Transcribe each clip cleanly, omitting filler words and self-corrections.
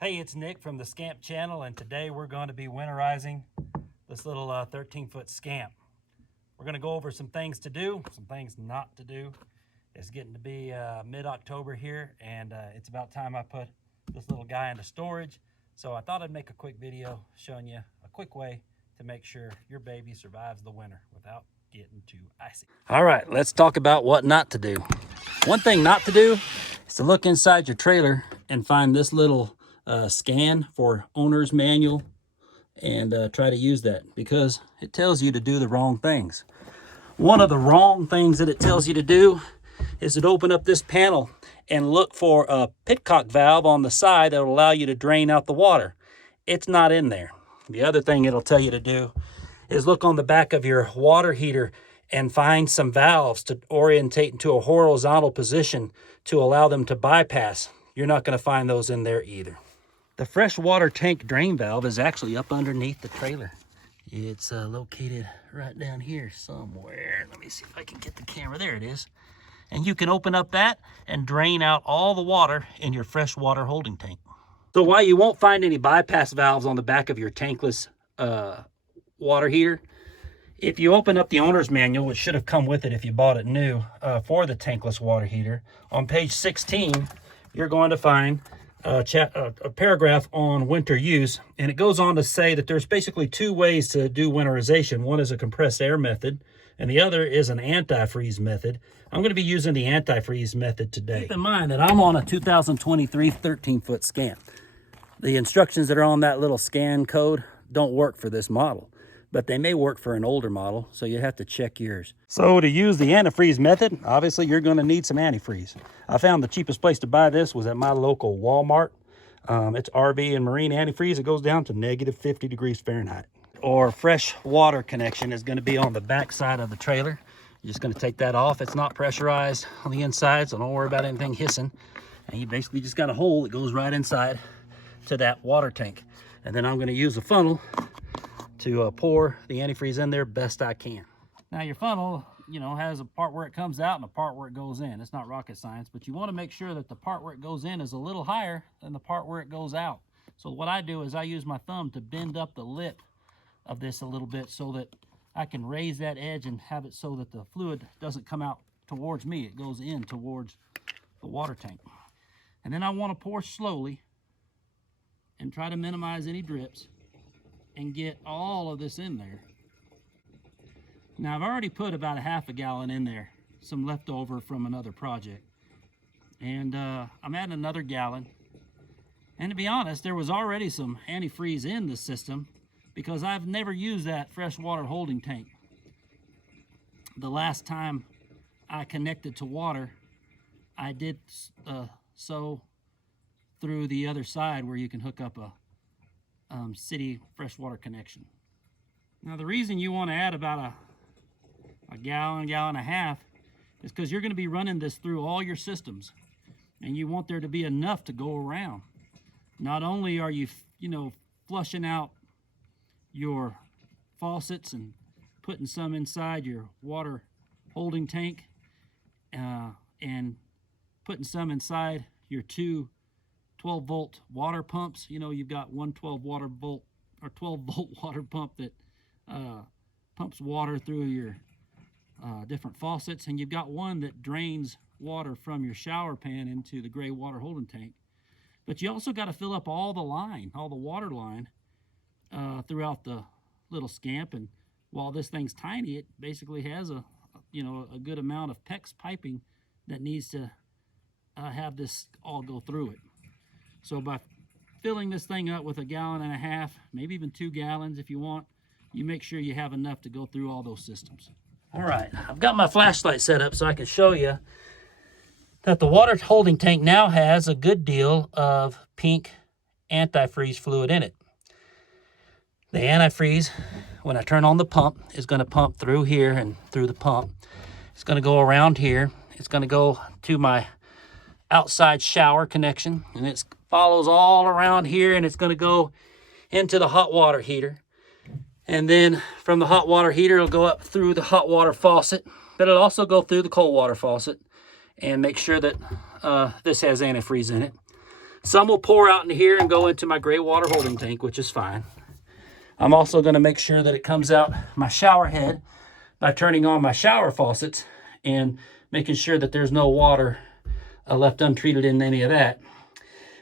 Hey, it's Nick from the Scamp channel, and today we're going to be winterizing this little 13-foot Scamp. We're going to go over some things to do, some things not to do. It's getting to be mid-October here, and it's about time I put this little guy into storage. So I thought I'd make a quick video showing you a quick way to make sure your baby survives the winter without getting too icy. All right, let's talk about what not to do. One thing not to do is to look inside your trailer and find this little scan for owner's manual and try to use that, because it tells you to do the wrong things. One of the wrong things that it tells you to do is to open up this panel and look for a pitcock valve on the side that will allow you to drain out the water. It's not in there. The other thing it'll tell you to do is look on the back of your water heater and find some valves to orientate into a horizontal position to allow them to bypass. You're not going to find those in there either. The freshwater tank drain valve is actually up underneath the trailer. It's located right down here somewhere. Let me see if I can get the camera. There it is. And you can open up that and drain out all the water in your freshwater holding tank. So while you won't find any bypass valves on the back of your tankless water heater, if you open up the owner's manual, which should have come with it if you bought it new, for the tankless water heater, on page 16, you're going to find a paragraph on winter use, and it goes on to say that there's basically two ways to do winterization. One is a compressed air method, and the other is an antifreeze method. I'm going to be using the antifreeze method today. Keep in mind that I'm on a 2023 13-foot Scamp. The instructions that are on that little scan code don't work for this model, but they may work for an older model, so you have to check yours. So to use the antifreeze method, obviously you're going to need some antifreeze. I found the cheapest place to buy this was at my local Walmart. It's RV and marine antifreeze. It goes down to negative 50 degrees Fahrenheit. Or fresh water connection is going to be on the back side of the trailer. You're just going to take that off. It's not pressurized on the inside, so don't worry about anything hissing. And you basically just got a hole that goes right inside to that water tank. And then I'm going to use a funnel to pour the antifreeze in there best I can. Now your funnel, has a part where it comes out and a part where it goes in. It's not rocket science, but you want to make sure that the part where it goes in is a little higher than the part where it goes out. So what I do is I use my thumb to bend up the lip of this a little bit so that I can raise that edge and have it so that the fluid doesn't come out towards me. It goes in towards the water tank. And then I want to pour slowly and try to minimize any drips and get all of this in there. Now I've already put about a half a gallon in there, some leftover from another project. And I'm adding another gallon. And to be honest, there was already some antifreeze in the system because I've never used that freshwater holding tank. The last time I connected to water, I did so through the other side where you can hook up a city freshwater connection. Now the reason you want to add about a gallon and a half is because you're going to be running this through all your systems, and you want there to be enough to go around. Not only are you flushing out your faucets and putting some inside your water holding tank and putting some inside your two 12-volt water pumps. You've got one 12-volt water pump that pumps water through your different faucets, and you've got one that drains water from your shower pan into the gray water holding tank. But you also got to fill up all the water line throughout the little Scamp. And while this thing's tiny, it basically has a good amount of PEX piping that needs to have this all go through it. So by filling this thing up with a gallon and a half, maybe even 2 gallons if you want, you make sure you have enough to go through all those systems. All right, I've got my flashlight set up so I can show you that the water holding tank now has a good deal of pink antifreeze fluid in it. The antifreeze, when I turn on the pump, is going to pump through here and through the pump. It's going to go around here. It's going to go to my outside shower connection, and it follows all around here, and it's going to go into the hot water heater. And then from the hot water heater, it'll go up through the hot water faucet, but it'll also go through the cold water faucet and make sure that this has antifreeze in it. Some will pour out into here and go into my gray water holding tank, which is fine. I'm also going to make sure that it comes out my shower head by turning on my shower faucets and making sure that there's no water left untreated in any of that.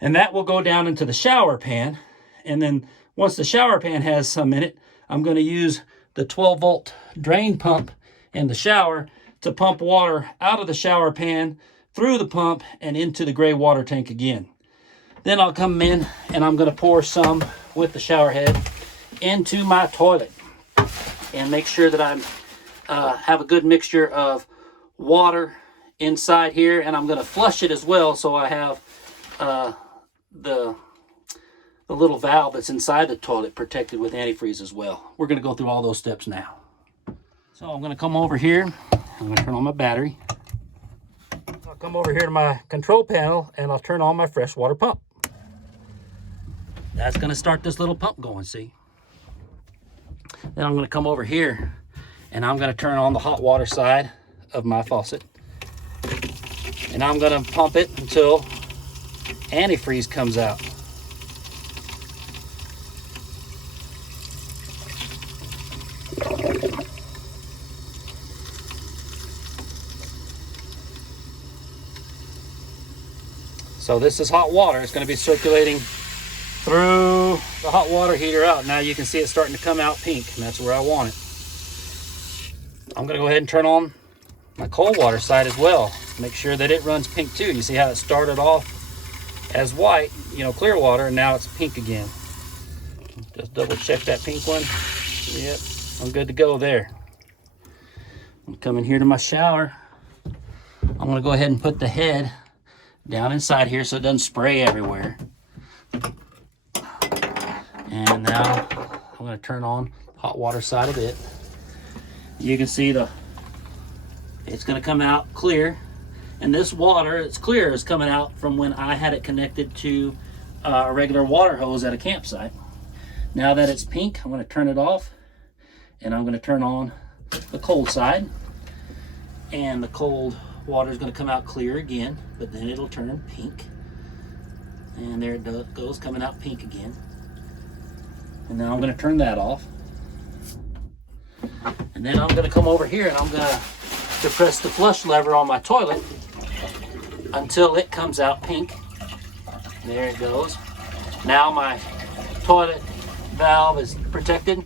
And that will go down into the shower pan. And then once the shower pan has some in it, I'm going to use the 12-volt drain pump in the shower to pump water out of the shower pan, through the pump, and into the gray water tank again. Then I'll come in and I'm going to pour some with the shower head into my toilet and make sure that I have a good mixture of water inside here, and I'm going to flush it as well, so I have the little valve that's inside the toilet protected with antifreeze as well. We're going to go through all those steps now. So I'm going to come over here. I'm going to turn on my battery. I'll come over here to my control panel and I'll turn on my freshwater pump. That's going to start this little pump going, see? Then I'm going to come over here and I'm going to turn on the hot water side of my faucet. And I'm going to pump it until antifreeze comes out. So this is hot water. It's going to be circulating through the hot water heater out. Now you can see it starting to come out pink, and that's where I want it. I'm going to go ahead and turn on my cold water side as well. Make sure that it runs pink too. You see how it started off as white, clear water, and now it's pink again. Just double check that pink one. Yep, I'm good to go there. I'm coming here to my shower. I'm going to go ahead and put the head down inside here so it doesn't spray everywhere. And now I'm going to turn on the hot water side of it. You can see it's going to come out clear. And this water, it's clear, is coming out from when I had it connected to a regular water hose at a campsite. Now that it's pink, I'm going to turn it off and I'm going to turn on the cold side. And the cold water is going to come out clear again, but then it'll turn pink. And there it goes, coming out pink again. And now I'm going to turn that off. And then I'm going to come over here and I'm going to depress the flush lever on my toilet until it comes out pink. There it goes. Now my toilet valve is protected.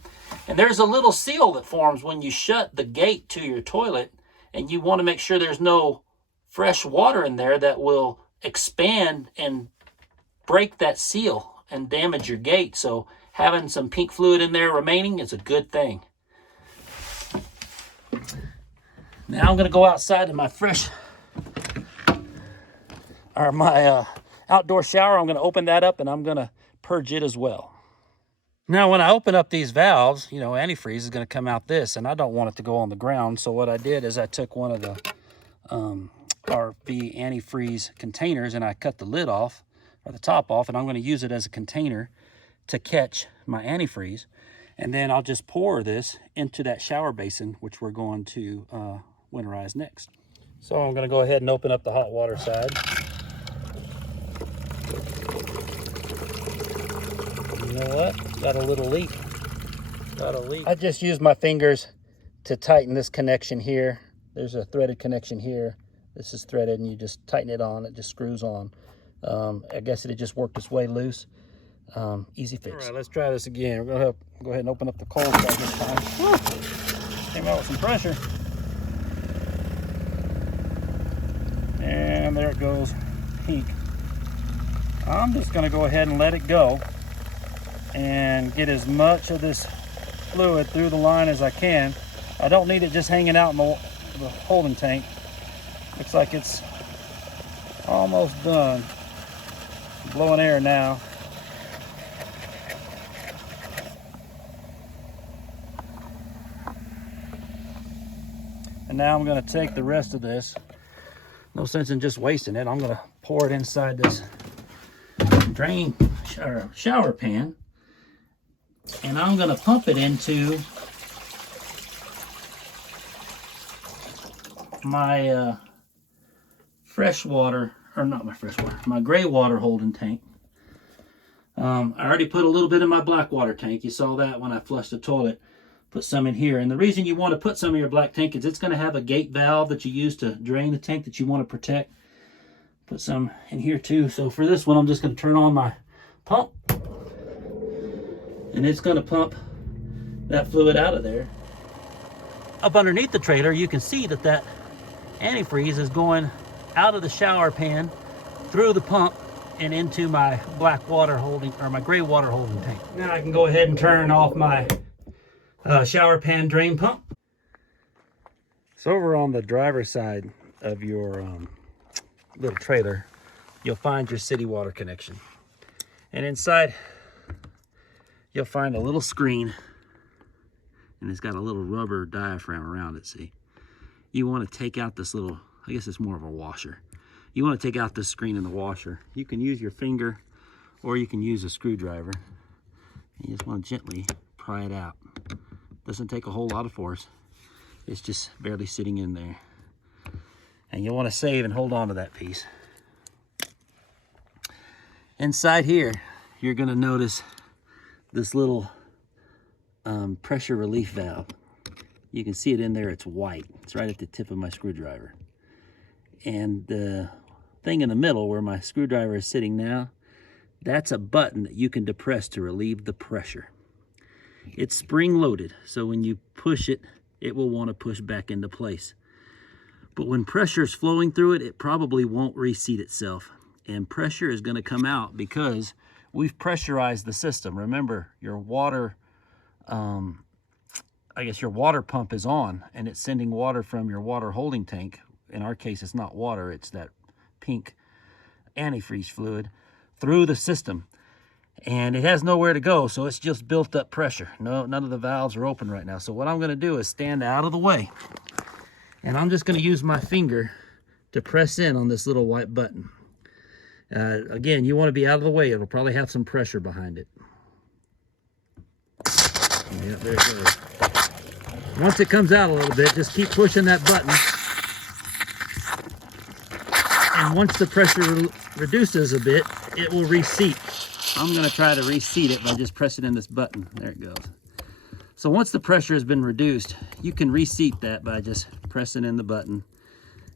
And there's a little seal that forms when you shut the gate to your toilet, and you want to make sure there's no fresh water in there that will expand and break that seal and damage your gate. So having some pink fluid in there remaining is a good thing. Now I'm going to go outside to my outdoor shower. I'm going to open that up and I'm going to purge it as well. Now, when I open up these valves, antifreeze is going to come out this, and I don't want it to go on the ground. So what I did is I took one of the RV antifreeze containers and I cut the lid off, or the top off, and I'm going to use it as a container to catch my antifreeze. And then I'll just pour this into that shower basin, which we're going to winterize next. So I'm going to go ahead and open up the hot water side. You know what? Got a little leak. I just used my fingers to tighten this connection here. There's a threaded connection here. This is threaded and you just tighten it on. It just screws on. I guess it just worked its way loose. Easy fix. All right, let's try this again. We're going to go ahead and open up the cold side this time. Woo! Came out with some pressure. And there it goes, pink. I'm just going to go ahead and let it go and get as much of this fluid through the line as I can. I don't need it just hanging out in the holding tank. Looks like it's almost done. Blowing air now. And now I'm going to take the rest of this. No sense in just wasting it. I'm going to pour it inside this shower pan. And I'm going to pump it into my freshwater or not my fresh water, my gray water holding tank. I already put a little bit in my black water tank. You saw that when I flushed the toilet. Put some in here. And the reason you want to put some in your black tank is it's going to have a gate valve that you use to drain the tank that you want to protect. Put some in here too. So for this one, I'm just going to turn on my pump. And it's going to pump that fluid out of there. Up underneath the trailer, you can see that that antifreeze is going out of the shower pan, through the pump, and into my black water holding, or my gray water holding tank. Now I can go ahead and turn off my shower pan drain pump. So over on the driver's side of your little trailer, you'll find your city water connection. And inside, you'll find a little screen, and it's got a little rubber diaphragm around it, see? You want to take out this little, I guess it's more of a washer. You want to take out this screen in the washer. You can use your finger, or you can use a screwdriver. You just want to gently pry it out. Doesn't take a whole lot of force. It's just barely sitting in there. And you want to save and hold on to that piece. Inside here, you're going to notice this little pressure relief valve. You can see it in there. It's white. It's right at the tip of my screwdriver. And the thing in the middle where my screwdriver is sitting now, that's a button that you can depress to relieve the pressure. It's spring loaded, so when you push it, it will want to push back into place. But when pressure is flowing through it, it probably won't reseat itself. And pressure is going to come out because we've pressurized the system. Remember, your water, I guess your water pump is on, and it's sending water from your water holding tank. In our case, it's not water, it's that pink antifreeze fluid through the system. And it has nowhere to go, so it's just built up pressure. None of the valves are open right now. So what I'm going to do is stand out of the way, and I'm just going to use my finger to press in on this little white button. Again, you want to be out of the way. It'll probably have some pressure behind it. Yeah, there it goes. Once it comes out a little bit, just keep pushing that button. And once the pressure reduces a bit, it will reseat. I'm going to try to reseat it by just pressing in this button. There it goes. So once the pressure has been reduced, you can reseat that by just pressing in the button.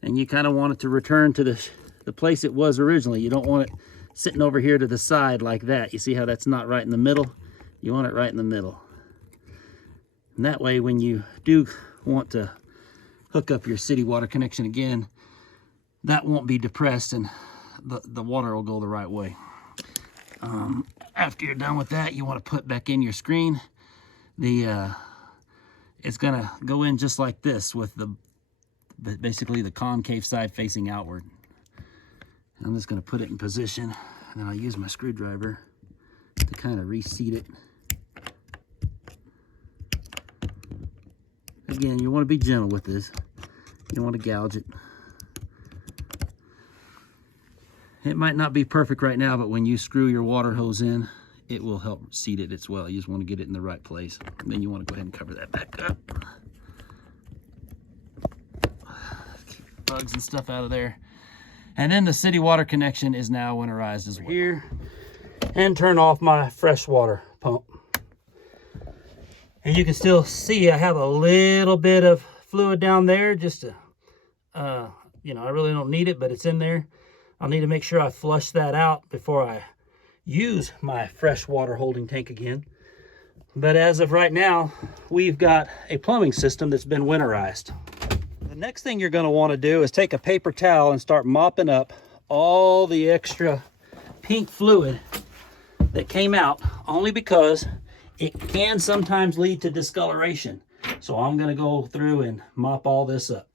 And you kind of want it to return to the place it was originally. You don't want it sitting over here to the side like that. You see how that's not right in the middle? You want it right in the middle. And that way, when you do want to hook up your city water connection again, that won't be depressed and the water will go the right way. After you're done with that, you want to put back in your screen. It's gonna go in just like this with basically the concave side facing outward. I'm just gonna put it in position, and then I'll use my screwdriver to kind of reseat it. Again, you want to be gentle with this. You don't want to gouge it. It might not be perfect right now, but when you screw your water hose in, it will help seat it as well. You just want to get it in the right place. And then you want to go ahead and cover that back up. Keep bugs and stuff out of there. And then the city water connection is now winterized as well. Here, and turn off my fresh water pump. And you can still see I have a little bit of fluid down there, just to, you know, I really don't need it, but it's in there. I'll need to make sure I flush that out before I use my fresh water holding tank again. But as of right now, we've got a plumbing system that's been winterized. The next thing you're going to want to do is take a paper towel and start mopping up all the extra pink fluid that came out, only because it can sometimes lead to discoloration. So I'm going to go through and mop all this up.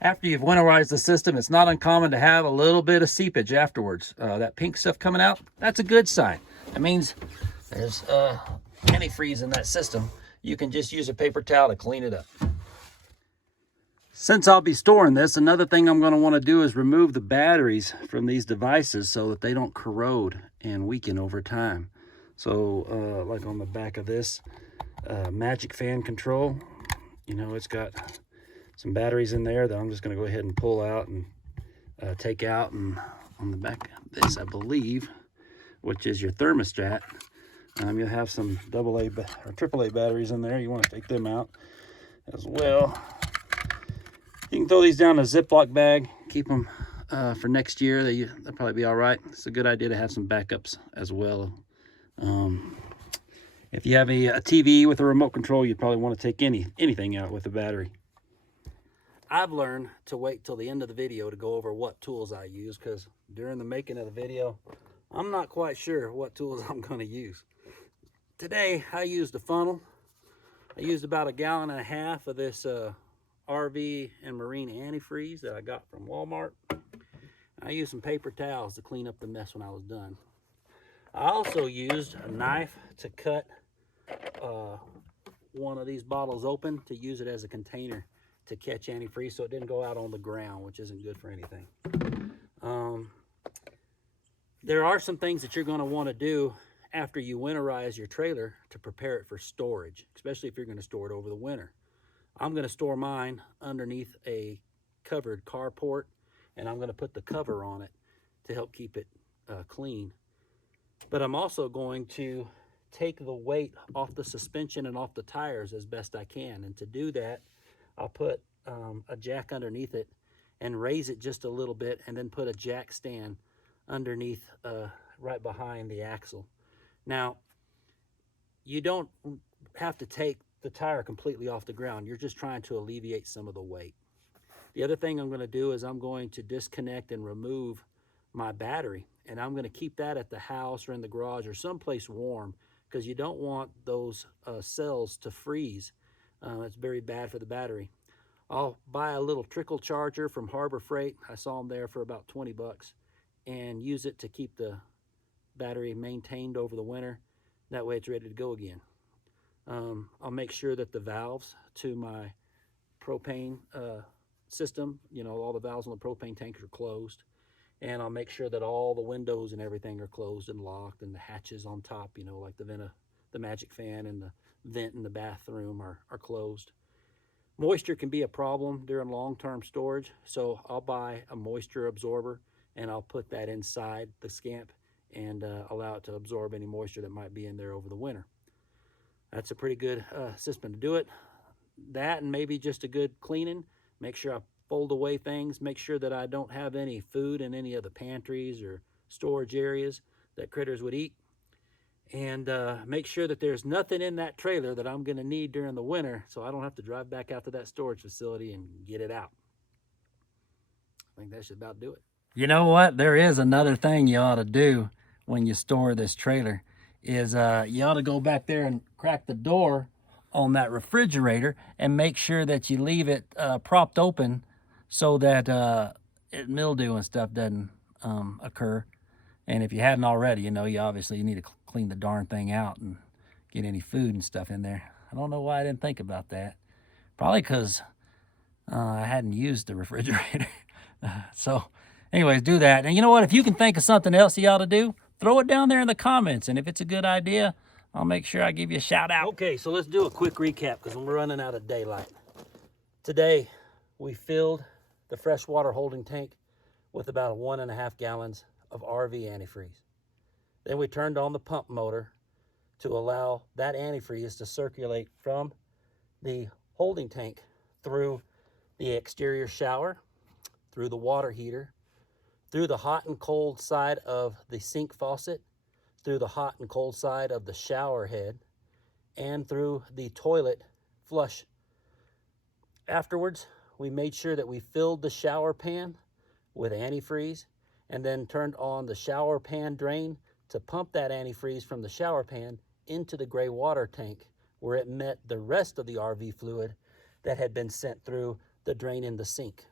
After you've winterized the system, it's not uncommon to have a little bit of seepage afterwards. That pink stuff coming out, that's a good sign. That means there's antifreeze in that system. You can just use a paper towel to clean it up. Since I'll be storing this, another thing I'm going to want to do is remove the batteries from these devices so that they don't corrode and weaken over time. So like on the back of this Magic fan control, you know, it's got some batteries in there that I'm just going to go ahead and pull out and take out. And on the back of this, I believe, which is your thermostat, you'll have some AA or AAA batteries in there. You want to take them out as well. You can throw these down in a Ziploc bag, keep them for next year. They'll probably be all right. It's a good idea to have some backups as well. If you have a TV with a remote control, you'd probably want to take anything out with a battery. I've learned to wait till the end of the video to go over what tools I use, because during the making of the video, I'm not quite sure what tools I'm going to use. Today, I used a funnel. I used about 1.5 gallons of this RV and marine antifreeze that I got from Walmart. I used some paper towels to clean up the mess when I was done. I also used a knife to cut one of these bottles open to use it as a container to catch antifreeze so it didn't go out on the ground, which isn't good for anything. There are some things that you're going to want to do after you winterize your trailer to prepare it for storage, especially if you're going to store it over the winter. I'm going to store mine underneath a covered carport, and I'm going to put the cover on it to help keep it clean. But I'm also going to take the weight off the suspension and off the tires as best I can. And to do that, I'll put a jack underneath it and raise it just a little bit, and then put a jack stand underneath right behind the axle. Now, you don't have to take the tire completely off the ground. You're just trying to alleviate some of the weight. The other thing I'm going to do is I'm going to disconnect and remove my battery, and I'm going to keep that at the house or in the garage or someplace warm, because you don't want those cells to freeze. It's very bad for the battery. I'll buy a little trickle charger from Harbor Freight. I saw them there for about 20 bucks, and use it to keep the battery maintained over the winter. That way it's ready to go again. I'll make sure that the valves to my propane system, all the valves on the propane tanks are closed. And I'll make sure that all the windows and everything are closed and locked, and the hatches on top, like the magic fan and the vent in the bathroom are closed. Moisture can be a problem during long-term storage, so I'll buy a moisture absorber, and I'll put that inside the Scamp and allow it to absorb any moisture that might be in there over the winter. That's a pretty good system to do it. That, and maybe just a good cleaning. Make sure I fold away things, make sure that I don't have any food in any of the pantries or storage areas that critters would eat, and make sure that there's nothing in that trailer that I'm going to need during the winter, so I don't have to drive back out to that storage facility and get it out. I think that should about do it. You know what? There is another thing you ought to do when you store this trailer, is you ought to go back there and crack the door on that refrigerator and make sure that you leave it propped open so that mildew and stuff doesn't occur. And if you hadn't already, you need to clean the darn thing out and get any food and stuff in there. I don't know why I didn't think about that. Probably because I hadn't used the refrigerator. So anyways, do that. And you know what? If you can think of something else you ought to do, throw it down there in the comments. And if it's a good idea, I'll make sure I give you a shout out. Okay, so let's do a quick recap because we're running out of daylight. Today, we filled the freshwater holding tank with about 1.5 gallons of RV antifreeze. Then we turned on the pump motor to allow that antifreeze to circulate from the holding tank through the exterior shower, through the water heater, through the hot and cold side of the sink faucet, through the hot and cold side of the shower head, and through the toilet flush. Afterwards, we made sure that we filled the shower pan with antifreeze, and then turned on the shower pan drain to pump that antifreeze from the shower pan into the gray water tank, where it met the rest of the RV fluid that had been sent through the drain in the sink.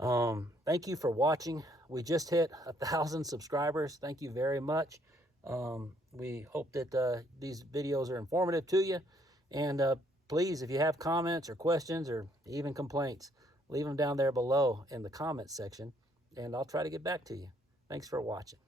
Thank you for watching. We just hit 1,000 subscribers. Thank you very much. We hope that these videos are informative to you. And please, if you have comments or questions or even complaints, leave them down there below in the comments section, and I'll try to get back to you. Thanks for watching.